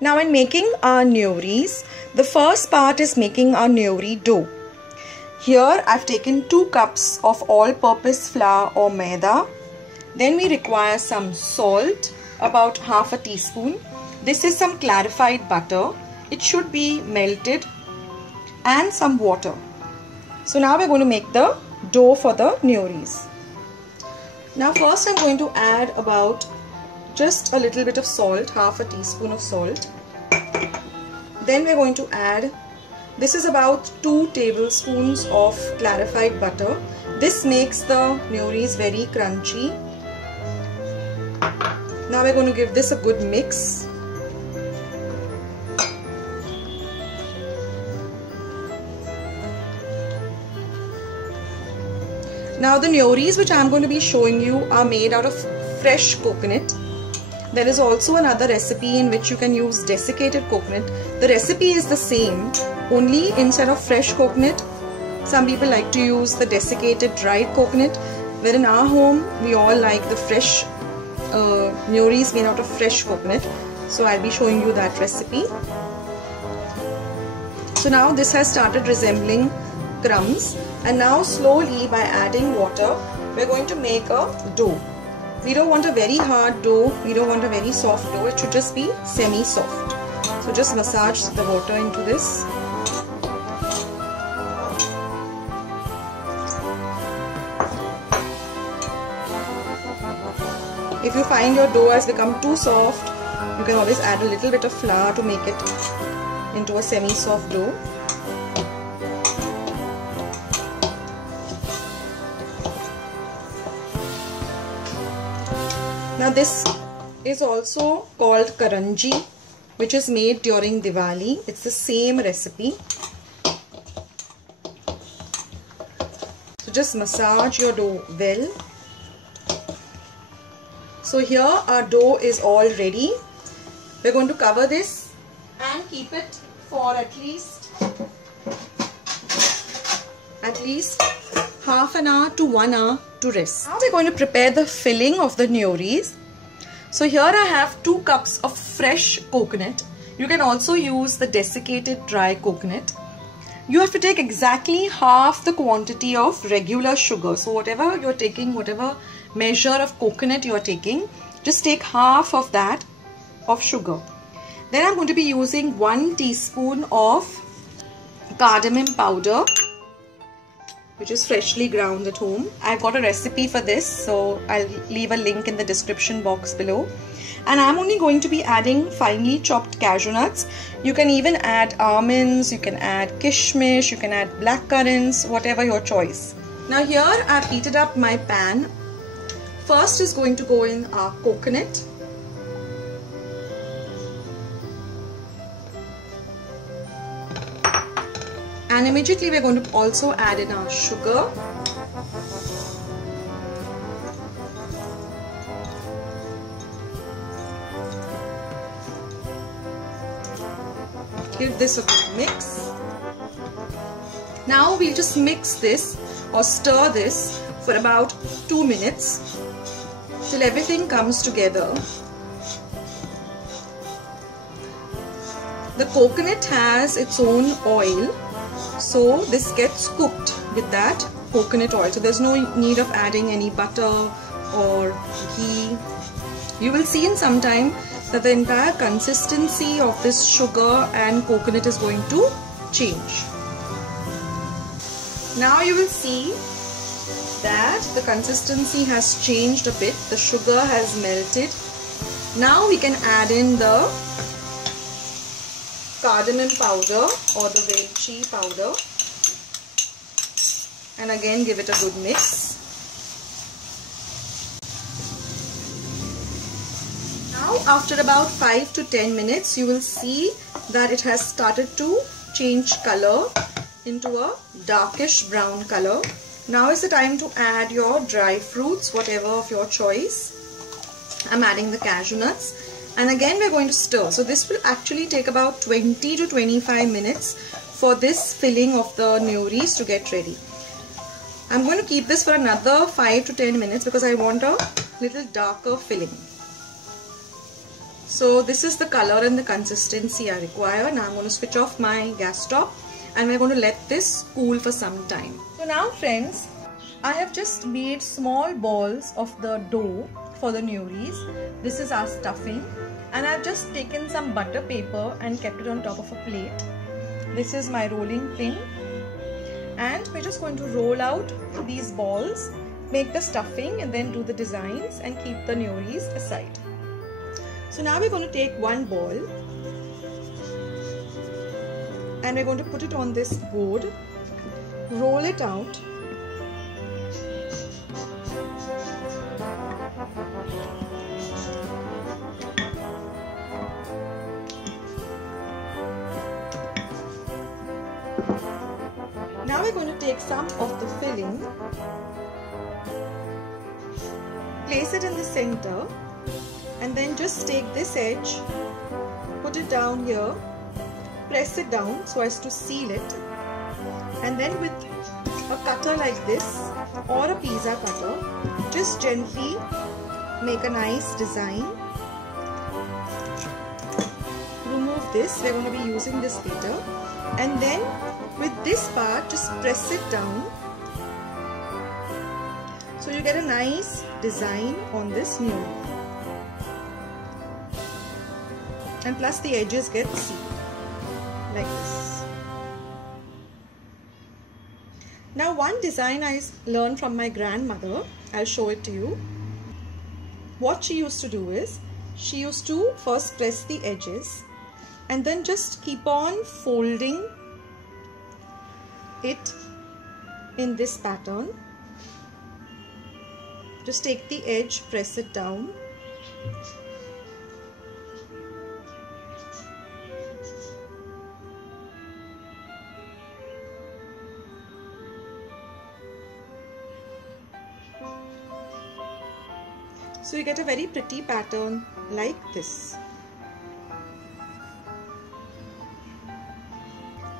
Now in making our neuris, the first part is making our neuri dough. Here I've taken 2 cups of all-purpose flour or maida. Then we require some salt, about half a teaspoon. This is some clarified butter. It should be melted, and some water. So now we're going to make the dough for the neuris. Now first I'm going to add about just a little bit of salt, half a teaspoon of salt. Then we're going to add, this is about 2 tablespoons of clarified butter. This makes the neuris very crunchy. Now we're going to give this a good mix. Now the neuris which I'm going to be showing you are made out of fresh coconut. There is also another recipe in which you can use desiccated coconut. The recipe is the same, only instead of fresh coconut, some people like to use the desiccated dried coconut, where in our home we all like the fresh neuris made out of fresh coconut. So I'll be showing you that recipe. So now this has started resembling crumbs, and now slowly by adding water we're going to make a dough. We don't want a very hard dough, we don't want a very soft dough, it should just be semi-soft. So just massage the water into this. If you find your dough has become too soft, you can always add a little bit of flour to make it into a semi-soft dough. Now this is also called karanji, which is made during Diwali. It's the same recipe. So just massage your dough well. So here our dough is all ready. We're going to cover this and keep it for at least half an hour to 1 hour to rest. Now we're going to prepare the filling of the neuris. So here I have 2 cups of fresh coconut. You can also use the desiccated dry coconut. You have to take exactly half the quantity of regular sugar. So whatever you're taking, whatever measure of coconut you're taking, just take half of that of sugar. Then I'm going to be using 1 teaspoon of cardamom powder, which is freshly ground at home. I've got a recipe for this, so I'll leave a link in the description box below. And I'm only going to be adding finely chopped cashew nuts. You can even add almonds, you can add kishmish, you can add blackcurrants, whatever your choice. Now here I've heated up my pan. First is going to go in our coconut. And immediately we're going to also add in our sugar. Give this a good mix. Now we'll just mix this or stir this for about 2 minutes till everything comes together. The coconut has its own oil, so this gets cooked with that coconut oil. So there's no need of adding any butter or ghee. You will see in some time that the entire consistency of this sugar and coconut is going to change. Now you will see that the consistency has changed a bit. The sugar has melted. Now we can add in the cardamom powder or the elaichi powder, and again give it a good mix. Now after about 5 to 10 minutes you will see that it has started to change color into a darkish brown color. Now is the time to add your dry fruits, whatever of your choice. I'm adding the cashew nuts. And again we're going to stir. So this will actually take about 20 to 25 minutes for this filling of the neuris to get ready. I'm going to keep this for another 5 to 10 minutes because I want a little darker filling. So this is the color and the consistency I require. Now I'm going to switch off my gas stove and we're going to let this cool for some time. So now friends, I have just made small balls of the dough for the neuris. This is our stuffing, and I've just taken some butter paper and kept it on top of a plate. This is my rolling pin, and we're just going to roll out these balls, make the stuffing and then do the designs and keep the neuris aside. So now we're going to take one ball and we're going to put it on this board, roll it out, now we're going to take some of the filling, place it in the center, and then just take this edge, put it down here, press it down so as to seal it, and then with a cutter like this or a pizza cutter, just gently make a nice design. Remove this, we're going to be using this later, and then with this part just press it down so you get a nice design on this neuri. And plus the edges get sealed like this. Now one design I learned from my grandmother, I'll show it to you. What she used to do is, she used to first press the edges and then just keep on folding it in this pattern. Just take the edge, press it down, so you get a very pretty pattern like this.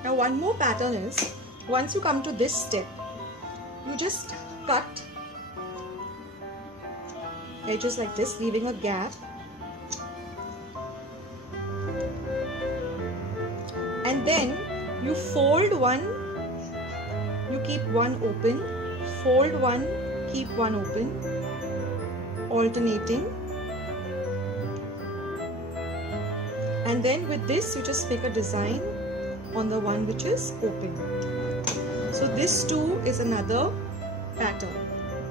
Now one more pattern is, once you come to this step, you just cut edges like this, leaving a gap, and then you fold one, you keep one open, fold one, keep one open, alternating, and then with this you just make a design on the one which is open. So this too is another pattern.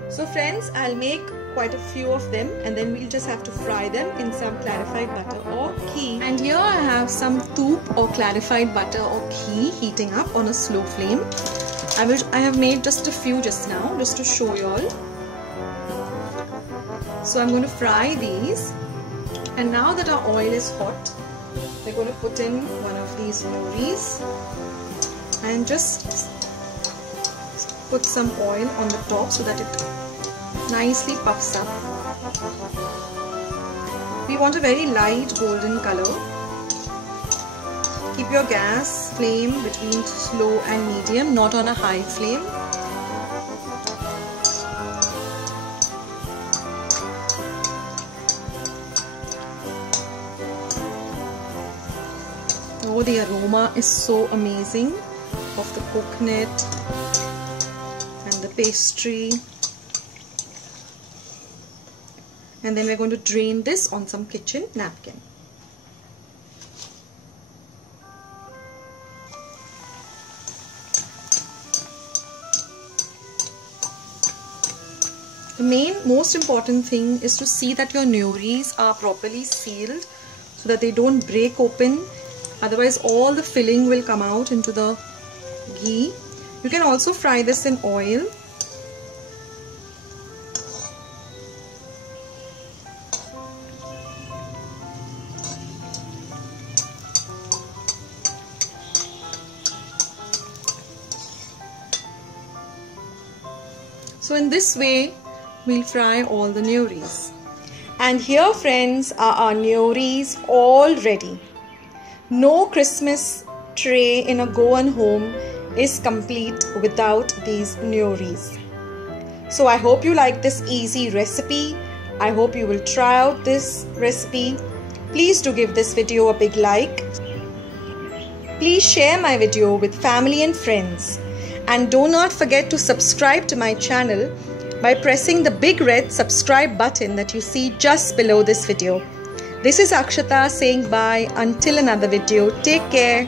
So friends, I'll make quite a few of them and then we'll just have to fry them in some clarified butter or ghee. And here I have some toop or clarified butter or ghee heating up on a slow flame. I have made just a few just now, just to show you all. So I'm going to fry these, and now that our oil is hot, we're going to put in one of these neuris and just put some oil on the top so that it nicely puffs up. We want a very light golden color. Keep your gas flame between slow and medium, not on a high flame. Oh, the aroma is so amazing of the coconut and the pastry. And then we're going to drain this on some kitchen napkin. The most important thing is to see that your neuris are properly sealed so that they don't break open. Otherwise all the filling will come out into the ghee. You can also fry this in oil. So in this way we'll fry all the neuris. And here friends are our neuris all ready. No Christmas tray in a Goan home is complete without these neuris. So I hope you like this easy recipe. I hope you will try out this recipe. Please do give this video a big like. Please share my video with family and friends. And do not forget to subscribe to my channel by pressing the big red subscribe button that you see just below this video. This is Akshata saying bye until another video. Take care.